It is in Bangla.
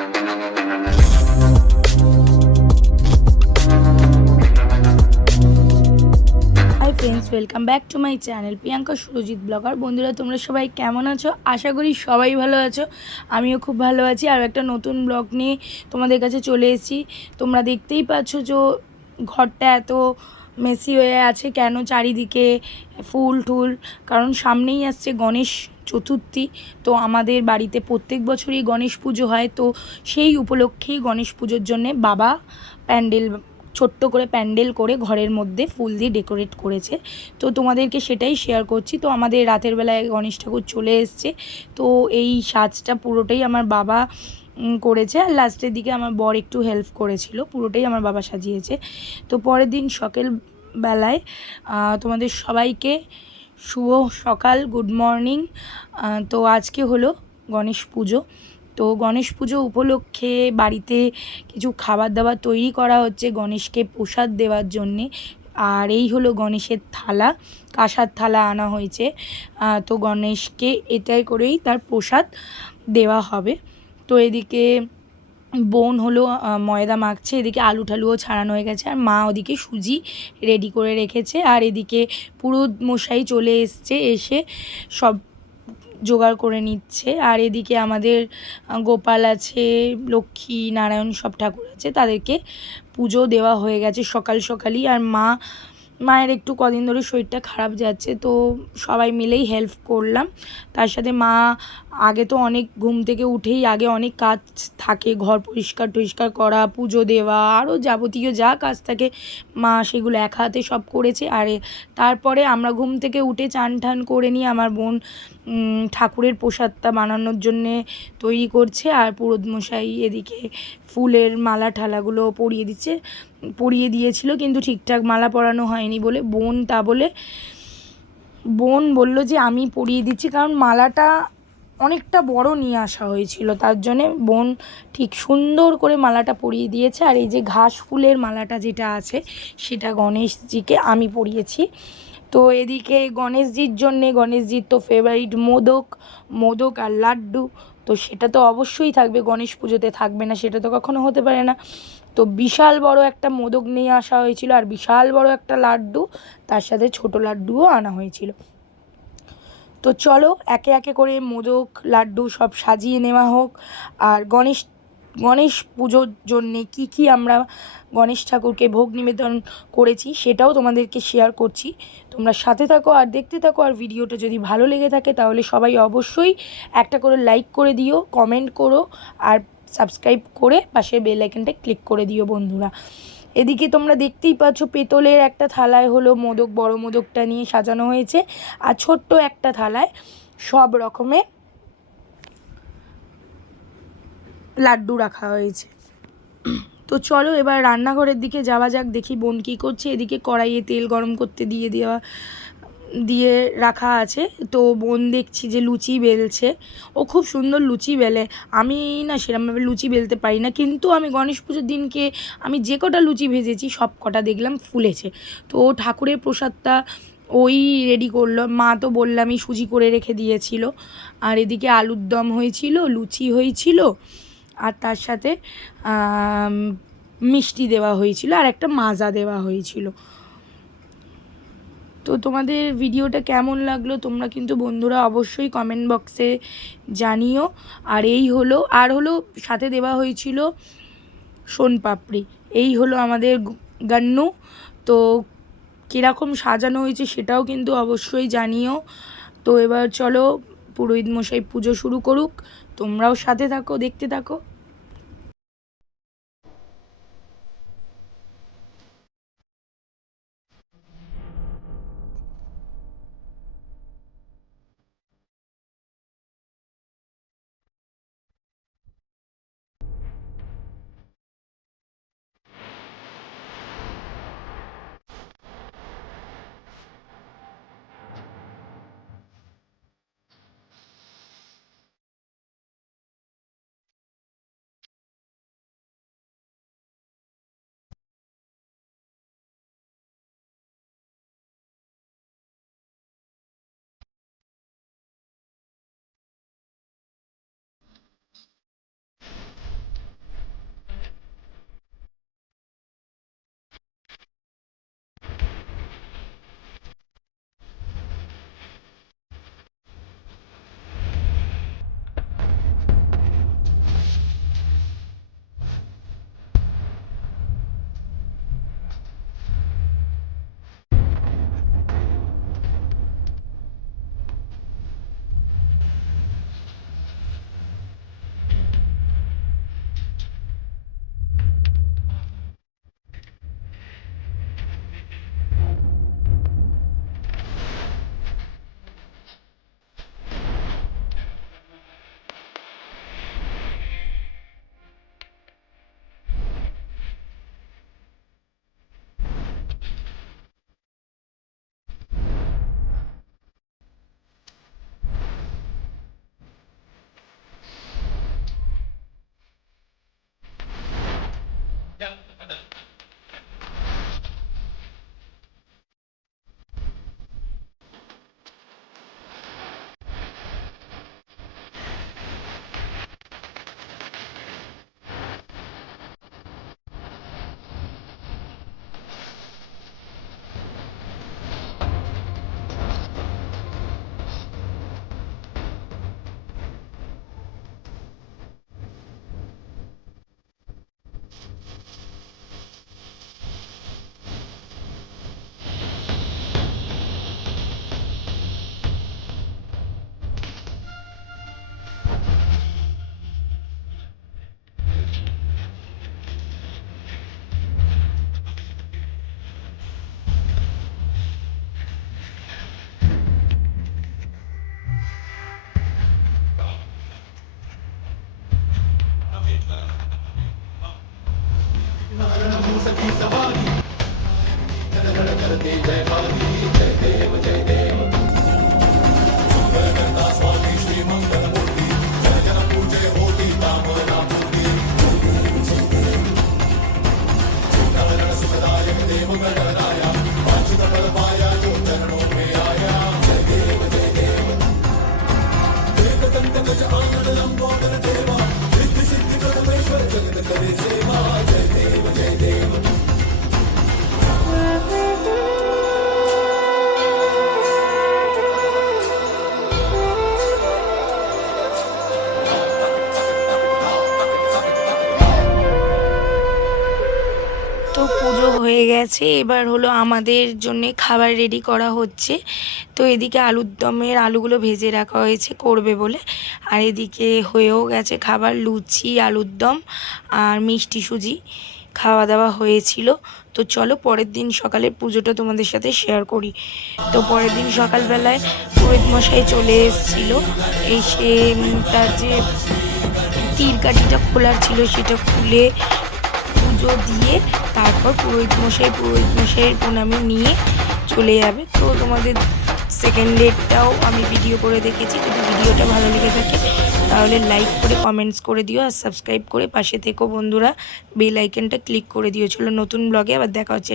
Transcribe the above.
Hi friends, welcome back to my channel Priyanka Surajit blogger. বন্ধুরা, তোমরা সবাই কেমন আছো? আশা করি সবাই ভালো আছো। আমিও খুব ভালো আছি। আর একটা নতুন ব্লগ নিয়ে তোমাদের কাছে চলে এসেছি। তোমরা দেখতেই পাচ্ছ যে ঘরটা এত মেসি হয়ে আছে কেন, চারিদিকে ফুল টুল, কারণ সামনেই আসছে গণেশ চতুর্থী। তো আমাদের বাড়িতে প্রত্যেক বছরই গণেশ পুজো হয়। তো সেই উপলক্ষেই গণেশ পুজোর জন্যে বাবা প্যান্ডেল, ছোট্ট করে প্যান্ডেল করে ঘরের মধ্যে ফুল দিয়ে ডেকোরেট করেছে। তো তোমাদেরকে সেটাই শেয়ার করছি। তো আমাদের রাতের বেলায় গণেশ ঠাকুর চলে এসছে। তো এই সাজটা পুরোটাই আমার বাবা করেছে, আর লাস্টের দিকে আমার বর একটু হেল্প করেছিল। পুরোটাই আমার বাবা সাজিয়েছে। তো পরের দিন সকাল বেলায় তোমাদের সবাইকে শুভ সকাল, গুড মর্নিং। তো আজকে হলো গণেশ পুজো। তো গণেশ পুজো উপলক্ষে বাড়িতে কিছু খাবার দাবার তৈরি করা হচ্ছে গণেশকে প্রসাদ দেওয়ার জন্যে। আর এই হলো গণেশের থালা, কাঁসার থালা আনা হয়েছে। তো গণেশকে এটাই করেই তার প্রসাদ দেওয়া হবে। তো এদিকে বোন হলো ময়দা মাখছে, এদিকে আলু ঠালুও ছাড়ানো হয়ে গেছে, আর মা ওদিকে সুজি রেডি করে রেখেছে। আর এদিকে পুরোহিত মশাই চলে এসছে, এসে সব জোগাড় করে নিচ্ছে। আর এদিকে আমাদের গোপাল আছে, লক্ষ্মী নারায়ণ সব ঠাকুর আছে, তাদেরকে পুজো দেওয়া হয়ে গেছে সকাল সকালই। আর মায়ের একটু কদিন ধরে শরীরটা খারাপ যাচ্ছে, তো সবাই মিলেই হেল্প করলাম। তার সাথে মা আগে তো অনেক ঘুম থেকে উঠেই আগে অনেক কাজ থাকে, ঘর পরিষ্কার টরিষ্কার করা, পুজো দেওয়া, আরও যাবতীয় যা কাজ থাকে মা সেগুলো এক হাতে সব করেছে। আর তারপরে আমরা ঘুম থেকে উঠে চান ঠান করে নিয়ে আমার বোন ঠাকুরের প্রসাদটা বানানোর জন্যে তৈরি করছে। আর পুরোহিত মশাই এদিকে ফুলের মালা ঠালাগুলো পরিয়ে দিয়েছিল, কিন্তু ঠিকঠাক মালা পরানো হয়নি বলে বোন বলল যে আমি পরিয়ে দিচ্ছি, কারণ মালাটা অনেকটা বড় নিয়ে আসা হয়েছিল, তার জন্যে বোন ঠিক সুন্দর করে মালাটা পরিয়ে দিয়েছে। আর এই যে ঘাস ফুলের মালাটা যেটা আছে সেটা গণেশজিকে আমি পরিয়েছি। তো এদিকে গণেশজির তো ফেভারিট মোদক আর লাড্ডু, তো সেটা তো অবশ্যই থাকবে, গণেশ পুজোতে থাকবে না সেটা তো কখনো হতে পারে না। তো বিশাল বড় একটা মোদক নিয়ে আসা হয়েছিল, আর বিশাল বড় একটা লাড্ডু, তার সাথে ছোট লাড্ডুও আনা হয়েছিল। তো চলো একে একে করে মোদক লাড্ডু সব সাজিয়ে নেওয়া হোক। আর গণেশ পুজোর জন্যে কী আমরা গণেশ ঠাকুরকে ভোগ নিবেদন করেছি সেটাও তোমাদেরকে শেয়ার করছি। তোমরা সাথে থাকো আর দেখতে থাকো। আর ভিডিওটা যদি ভালো লেগে থাকে তাহলে সবাই অবশ্যই একটা করে লাইক করে দিও, কমেন্ট করো, আর সাবস্ক্রাইব করে পাশে বেল আইকনটা ক্লিক করে দিও বন্ধুরা। এদিকে তোমরা দেখতেই পাচ্ছ পেতলের একটা থালায় হলো মোদক, বড় মোদকটা নিয়ে সাজানো হয়েছে, আর ছোট্ট একটা থালায় সব রকমের লাড্ডু রাখা হয়েছে। তো চলো এবার রান্নাঘরের দিকে যাওয়া যাক, দেখি বোন কী করছে। এদিকে কড়াইয়ে তেল গরম করতে দিয়ে রাখা আছে। তো বোন দেখছি যে লুচি বেলছে, ও খুব সুন্দর লুচি বেলে। আমি না সেরকমভাবে লুচি বেলতে পারি না, কিন্তু আমি গণেশ পুজোর দিনকে আমি যে কটা লুচি ভেজেছি সব কটা দেখলাম ফুলেছে। তো ঠাকুরের প্রসাদটা ওই রেডি করলো, মা তো বললামই সুজি করে রেখে দিয়েছিল। আর এদিকে আলুর দম হয়েছিল, লুচি হয়েছিল, আর তার সাথে মিষ্টি দেওয়া হয়েছিল, আর একটা মাজা দেওয়া হয়েছিল। তো তোমাদের ভিডিওটা কেমন লাগলো তোমরা কিন্তু বন্ধুরা অবশ্যই কমেন্ট বক্সে জানিও। আর হলো সাথে দেওয়া হয়েছিল সোনপাপড়ি। এই হলো আমাদের গান্নু। তো কীরকম সাজানো হয়েছে সেটাও কিন্তু অবশ্যই জানিও। তো এবার চলো পুরোহিত মশাই পুজো শুরু করুক, তোমরাও সাথে থাকো, দেখতে থাকো। তো পুজো হয়ে গেছে, এবার হলো আমাদের জন্য খাবার রেডি করা হচ্ছে। তো এদিকে আলুর দমের আলুগুলো ভেজে রাখা হয়েছে করবে বলে, আর এদিকে হয়েও গেছে খাবার, লুচি, আলুর দম আর মিষ্টি সুজি খাওয়া দাওয়া হয়েছিল। তো চলো পরের দিন সকালে পুজোটা তোমাদের সাথে শেয়ার করি। তো পরের দিন সকালবেলায় পুরোহিত মশাই চলে এসেছিলো, এসে তার যে তীর কাঠিটা খোলার ছিল সেটা খুলে পুজো দিয়ে তারপর পুরোহিত মশাইয়ের প্রণামী নিয়ে চলে যাবে। তো তোমাদের সেকেন্ড ডেটটাও আমি ভিডিও করে দেখেছি। যদি ভিডিওটা ভালো লেগে থাকে তাহলে লাইক করে কমেন্টস করে দিও, আর সাবস্ক্রাইব করে পাশে থেকো বন্ধুরা, বেল আইকনটা ক্লিক করে দিও। চলো নতুন ব্লগে আবার দেখা হচ্ছে।